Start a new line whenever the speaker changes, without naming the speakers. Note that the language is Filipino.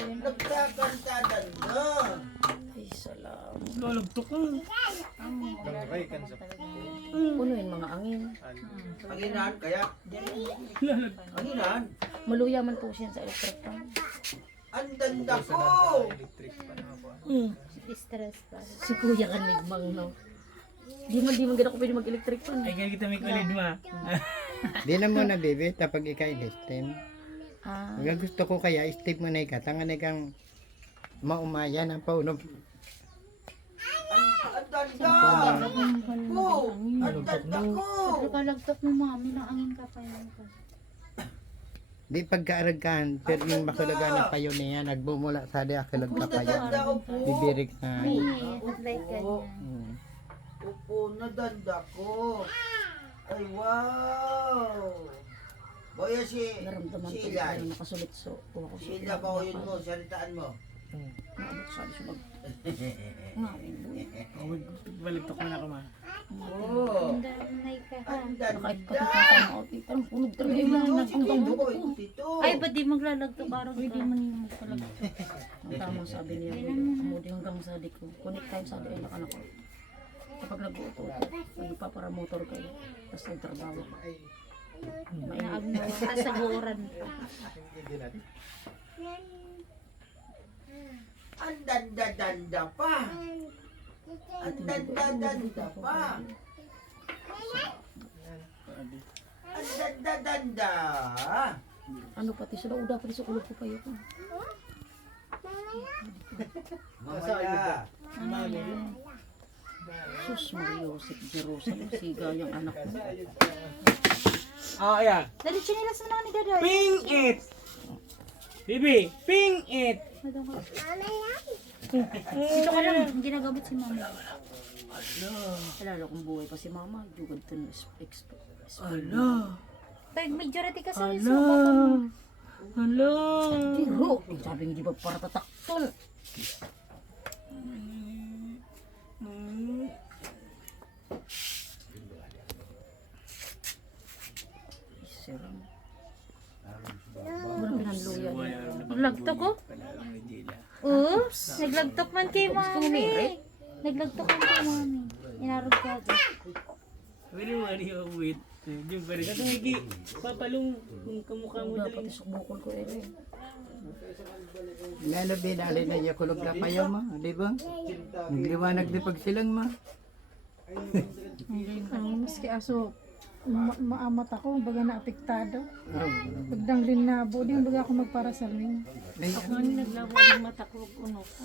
Nagkakantadan na.
Ay, salamat.
Lalagtok ko.
Bangray kan sa
Puno yung mga angin.
Anginan, kaya? Anginan?
Maluya man po siya sa electric fan.
Ang danda ko!
Mm.
Stress pa.
Si Kuya Kanigmang, no? Di man, di man gano'n ko pwede mag-electric fan.
Ay, kaya kita may kulid ma.
Di na mo na baby, tapag ikay destin.
Ah,
Ang gusto ko kaya, step mo na ika, tangan na kang maumaya ng pauno.
Ang danda! Ko! Ang ko!
Kalagtok mo mami, ng angin ka pa yun.
Di pagkaaragkan, pero yung makalaga na payo niya, nagbumula sa di akalag ka payo. Bibirik na.
Like ganyan.
Opo, nadanda ko! Ay, wow! Boya si
naramdaman ko
Sheila.
na nakasulit so. Ko siya.
Sheila, bawayin mo, salitaan mo.
Naabot sa alis mag... Ngawin buhay.
Balagtok mo na ako ma.
Oo!
Ang damay ka ha.
Ang
Kahit
danda!
outfit, oh, parang punog talaga yung mga ko.
Tito!
Ay, ba't di maglalagtok araw ka?
Ang tamang sabi niya, mudi hanggang sa di ko. Connect time sabi ay ko. Kapag nag-uuto ko, nagpaparamotor kayo. Tapos nagtrabaho ko.
Naag mo, kasaguran pa.
Ang danda-danda pa! Ang danda-danda pa! Ang danda-danda!
Ano pati sila, uda pati sa kulog ko kayo ko.
Mamaya!
Sus, Mario, si Jerusalem, siga yung anak mo.
Oh, ayan.
Dali, chinilas mo na ni Daday.
Ping it! Bibi, ping it!
Dito ka lang, ginagamit si mama.
Lalo kung buhay pa si mama, jugod to ng exp.
Ala!
Pag majority ka sa
Ala!
iso,
Ala!
Tiro! Sabi hindi ba para tatakton? Siram. Mura pinanluya niya.
Naglagtok ko? Oops! Naglagtok man kay mami. Naglagtok man kay mami. Inarog ka dyan.
Pwede mo ano yung wait. Yung pwede ka tumigi. Papalong kung kamukha mo dali.
pati sa bukol ko eh.
Lalo binali na yung kulog na payo ma, di ba? Nagliwanag di pag silang ma.
Ang maski aso, ma maamat ako, baga naapektado.
Oh.
Pagdang linabo, di baga ako magparasaling.
Ay,
Naglawa ng mata ko, uno ko.